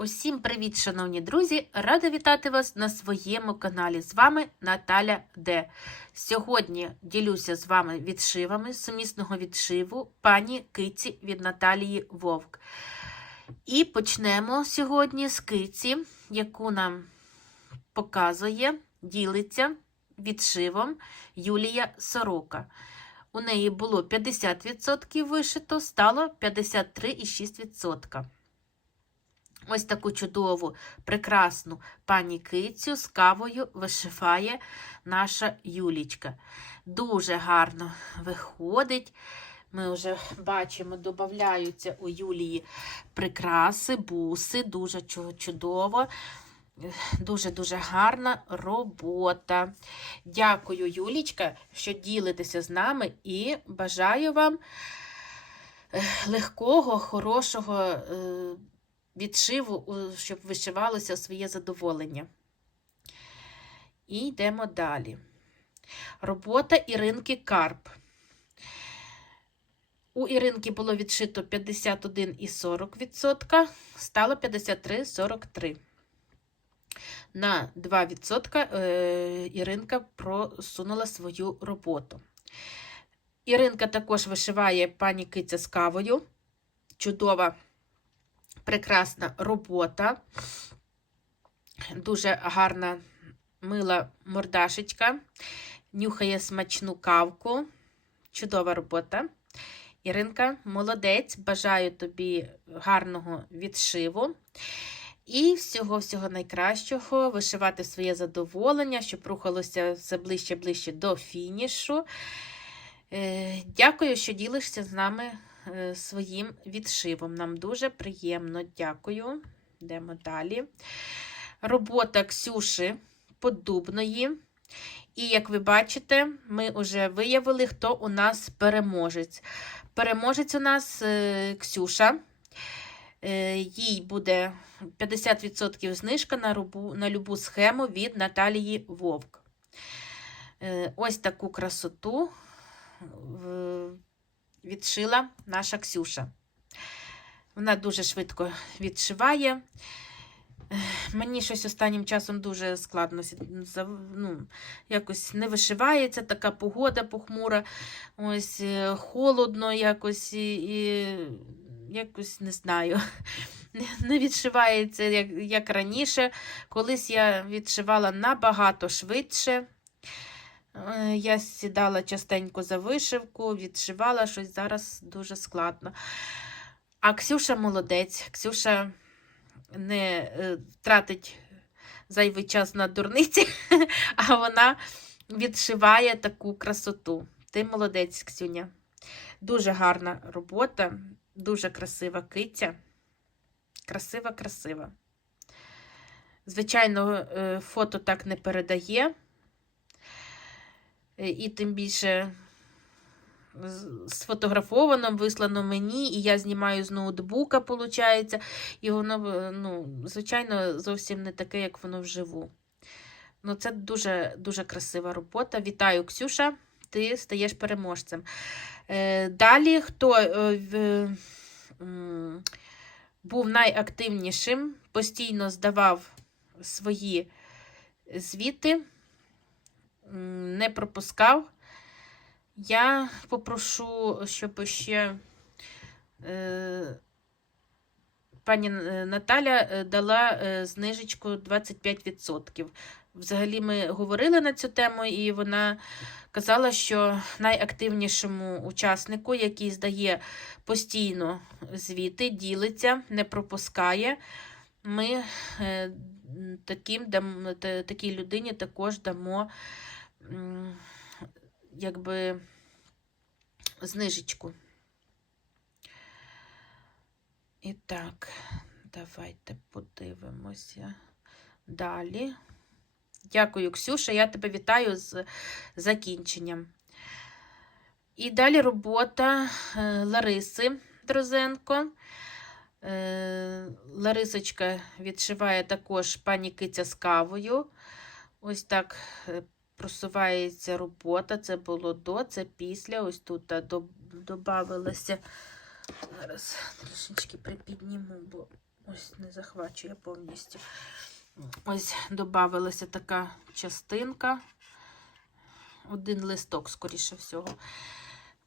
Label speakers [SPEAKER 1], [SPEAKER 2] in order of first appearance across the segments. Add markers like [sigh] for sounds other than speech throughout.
[SPEAKER 1] Усім привіт, шановні друзі! Рада вітати вас на своєму каналі. З вами Наталя Д. Сьогодні ділюся з вами відшивами сумісного відшиву пані Киці від Наталії Вовк. І почнемо сьогодні з киці, яку нам показує, ділиться відшивом Юлія Сорока. У неї було 50% вишито, стало 53,6%. Ось таку чудову, прекрасну пані кицю з кавою вишиває наша Юлічка. Дуже гарно виходить. Ми вже бачимо, додаються у Юлії прикраси, буси, дуже чу- чудово. Дуже-дуже гарна робота. Дякую, Юлічка, що ділитеся з нами і бажаю вам е, легкого, хорошого. Відшиву, щоб вишивалося своє задоволення. І йдемо далі. Робота Іринки Карп. У Іринки було відшито 51,40%, стало 53,43%. На 2% е, Іринка просунула свою роботу. Іринка також вишиває пані Киця з кавою. Чудова прекрасна робота. Дуже гарна мила мордашечка. Нюхає смачну кавку. Чудова робота. Іринка, молодець. Бажаю тобі гарного відшиву. І всього-всього найкращого вишивати своє задоволення, щоб рухалося все ближче ближче до фінішу. Е, Дякую, що ділишся з нами своїм відшивом. Нам дуже приємно дякую. Йдемо далі. Робота Ксюши Подубної. І, як ви бачите, ми вже виявили, хто у нас переможець. Переможець у нас е, Ксюша. Е, Їй буде 50% знижка на, рубу, на любу схему від Наталії Вовк. Е, Ось таку красоту відшила наша Ксюша. Вона дуже швидко відшиває. Мені щось останнім часом дуже складно ну, якось не вишивається, така погода похмура, ось е, холодно якось і, і якось не знаю. [laughs] Не- відшивається, як, як раніше. Колись я відшивала набагато швидше. Е, Я сідала частенько за вишивку, відшивала щось зараз дуже складно. А Ксюша молодець. Ксюша не е, тратить зайвий час на дурниці, [laughs] а вона відшиває таку красоту. Ти молодець, Ксюня. Дуже гарна робота, дуже красива киця. Красива, красива. Звичайно, е, фото так не передає. Е, І тим більше сфотографовано, вислано мені, і я знімаю з ноутбука, виходить, і воно, ну, звичайно, зовсім не таке, як воно вживу. Ну, це дуже, дуже красива робота. Вітаю, Ксюша, ти стаєш переможцем. Е, далі, хто е, був найактивнішим, постійно здавав свої звіти, не пропускав. Я попрошу, щоб ще е, пані Наталя е, дала е, знижечку 25%. Взагалі ми говорили на цю тему, і вона казала, що найактивнішому учаснику, який здає постійно звіти, ділиться, не пропускає, ми е, таким, такій людині також дамо якби знижечку. І так, давайте подивимося далі. Дякую, Ксюша. Я тебе вітаю з закінченням. І далі робота е, Лариси Дрозенко. Е, Ларисочка відшиває також пані Киця з кавою. Ось так е, просувається робота. Це було до, це після. Ось тут додавалося. Зараз трошечки припідніму, бо Ось не захвачує повністю. Ось додавалася така частинка. Один листок, скоріше всього.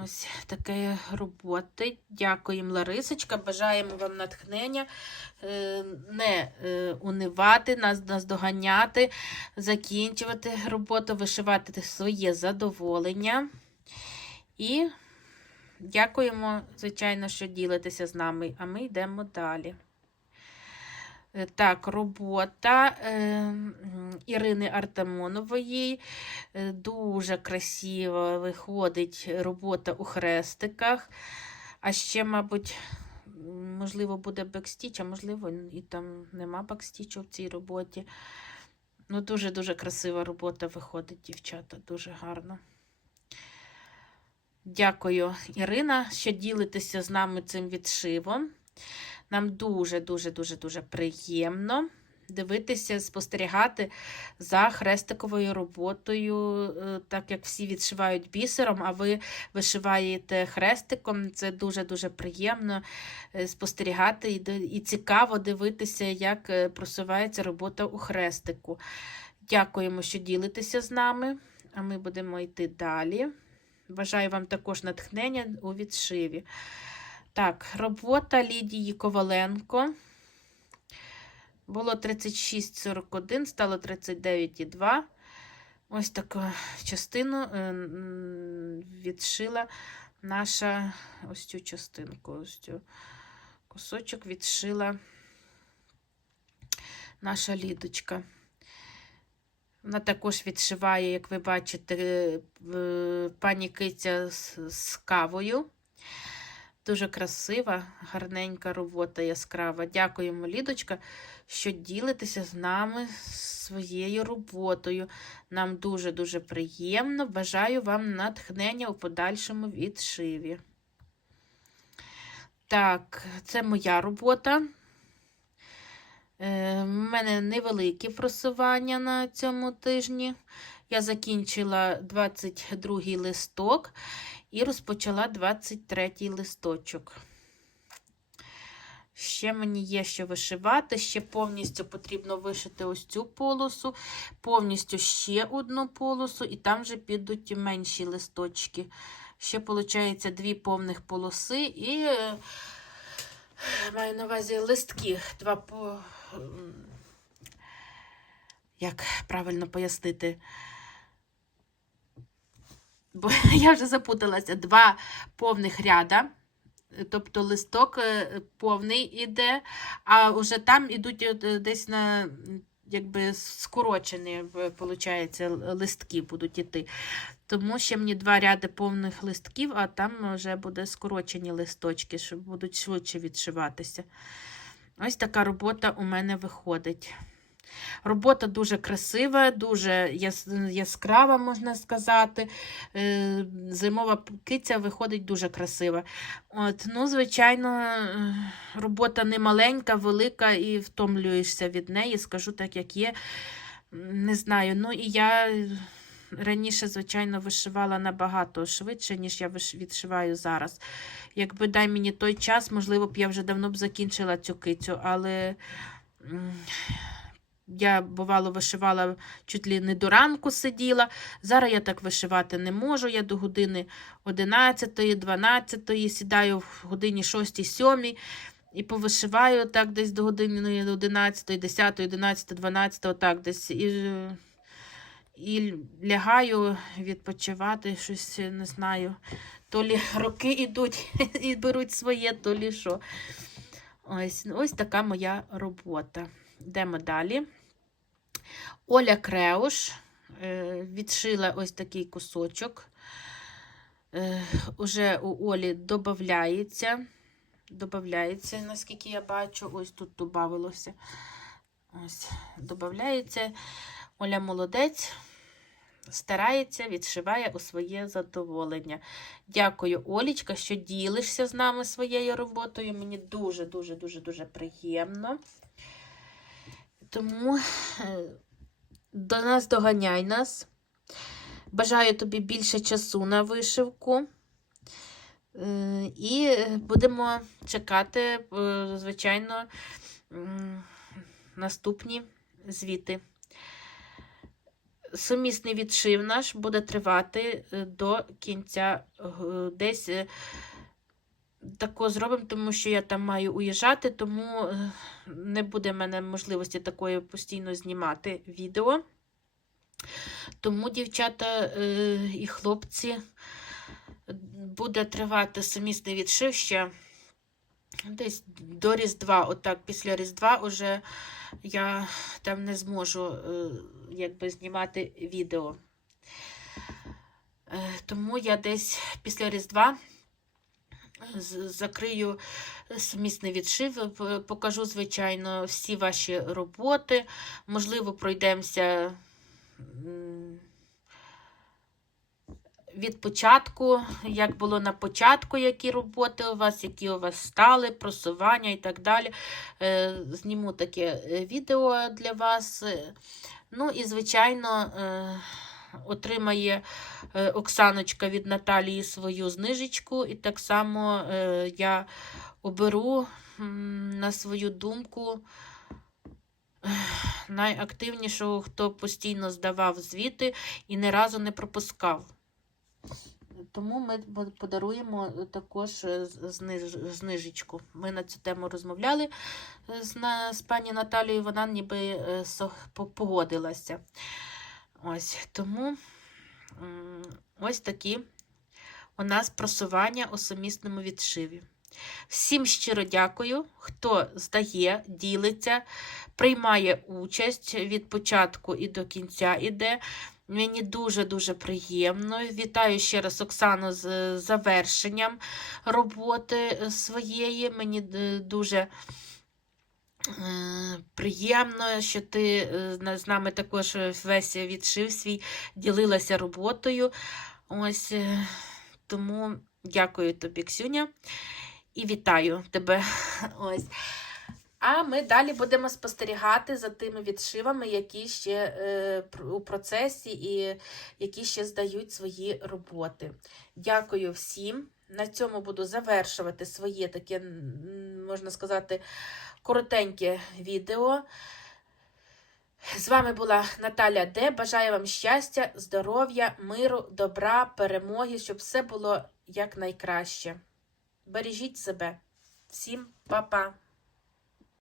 [SPEAKER 1] Ось таке роботи. Дякуємо, Ларисочка. Бажаємо вам натхнення, е, не е, унивати, нас наздоганяти, закінчувати роботу, вишивати своє задоволення. І дякуємо, звичайно, що ділитеся з нами, а ми йдемо далі. Е, Так, робота е, Ірини Артамонової. Е, Дуже красиво виходить робота у хрестиках. А ще, мабуть, можливо, буде бекстіч, а можливо, і там нема бекстічу в цій роботі. Ну, дуже-дуже красива робота виходить, дівчата, дуже гарно. Дякую, Ірина, що ділитеся з нами цим відшивом. Нам дуже-дуже-дуже-дуже приємно дивитися, спостерігати за хрестиковою роботою, е, так як всі відшивають бісером, а ви вишиваєте хрестиком. Це дуже-дуже приємно е, спостерігати і, цікаво дивитися, як е, просувається робота у хрестику. Дякуємо, що ділитеся з нами, а ми будемо йти далі. Бажаю вам також натхнення у відшиві. Так, робота Лідії Коваленко. Було 36,41, стало 39,2. Ось таку частину е, відшила наша ось цю частинку. Ось цю кусочок відшила наша лідочка. Вона також відшиває, як ви бачите, е, пані киця з, з кавою. Дуже красива, гарненька робота яскрава. Дякуємо, Лідочка, що ділитеся з нами своєю роботою. Нам дуже-дуже приємно. Бажаю вам натхнення у подальшому відшиві. Так, це моя робота. Е, У мене невеликі просування на цьому тижні. Я закінчила 22 листок і розпочала 23 листочок. Ще мені є що вишивати, ще повністю потрібно вишити ось цю полосу, повністю ще одну полосу, і там вже підуть менші листочки. Ще, виходить, дві повних полоси і е, маю на увазі листки. Два по. Як правильно пояснити? Бо [laughs] я вже запуталася. Два повних ряда. Тобто листок е, повний іде, а вже там ідуть е, десь на якби скорочені, виходить, листки будуть іти. Тому ще мені два ряди повних листків, а там вже буде скорочені листочки, що будуть швидше відшиватися. Ось така робота у мене виходить. Робота дуже красива, дуже яскрава, можна сказати. Е, Зимова киця виходить дуже красива. От, ну, звичайно, робота не маленька, велика, і втомлюєшся від неї, скажу так, як є. Не знаю. Ну і я раніше, звичайно, вишивала набагато швидше, ніж я відшиваю зараз. Якби дай мені той час, можливо б я вже давно б закінчила цю кицю, але. Я, бувало, вишивала чуть ли не до ранку сиділа. Зараз я так вишивати не можу. Я до години 11, 12 сідаю в годині 6, 7 і повишиваю так десь до години 11, 10, 11, 12, так десь. І, і лягаю відпочивати, щось не знаю. То лі роки йдуть [laughs] і беруть своє, то лі що. Ось, ось така моя робота. Йдемо далі. Оля Креуш е, відшила ось такий кусочок. Е, Уже у Олі додається. Додається, наскільки я бачу, ось тут додавалося. Ось, додається. Оля молодець. Старається, відшиває у своє задоволення. Дякую, Олічка, що ділишся з нами своєю роботою. Мені дуже-дуже дуже дуже приємно. Тому е, до нас доганяй нас. Бажаю тобі більше часу на вишивку. Е, І будемо чекати, е, звичайно, наступні звіти. Сумісний відшив наш буде тривати до кінця десь. Тако зробимо, тому що я там маю уїжджати, тому не буде в мене можливості такої постійно знімати відео. Тому, дівчата е, і хлопці, буде тривати сумісний відшив ще десь до Різдва. Отак, після Різдва уже я там не зможу е, якби знімати відео. Е, Тому я десь після Різдва закрию сумісний відшив, покажу, звичайно, всі ваші роботи. Можливо, пройдемося від початку, як було на початку, які роботи у вас, які у вас стали, просування і так далі. Е, Зніму таке е, відео для вас. Е, Ну і, звичайно, отримає е, Оксаночка від Наталії свою знижечку, і так само е, я оберу на свою думку найактивнішого, хто постійно здавав звіти і ні разу не пропускав. Тому ми подаруємо також е, знижечку. Ми на цю тему розмовляли з, пані Наталією, вона ніби погодилася. Ось тому ось такі у нас просування у сумісному відшиві. Всім щиро дякую, хто здає, ділиться, приймає участь від початку і до кінця іде. Мені дуже-дуже приємно. Вітаю ще раз Оксану з завершенням роботи своєї. Мені е, дуже приємно, що ти е, з нами також весь відшив свій, ділилася роботою. Ось е, тому дякую тобі, Ксюня, і вітаю тебе. [laughs] Ось. А ми далі будемо спостерігати за тими відшивами, які ще е, у процесі і які ще здають свої роботи. Дякую всім. На цьому буду завершувати своє таке, можна сказати, коротеньке відео. З вами була Наталя Де. Бажаю вам щастя, здоров'я, миру, добра, перемоги, щоб все було якнайкраще. Бережіть себе. Всім па-па!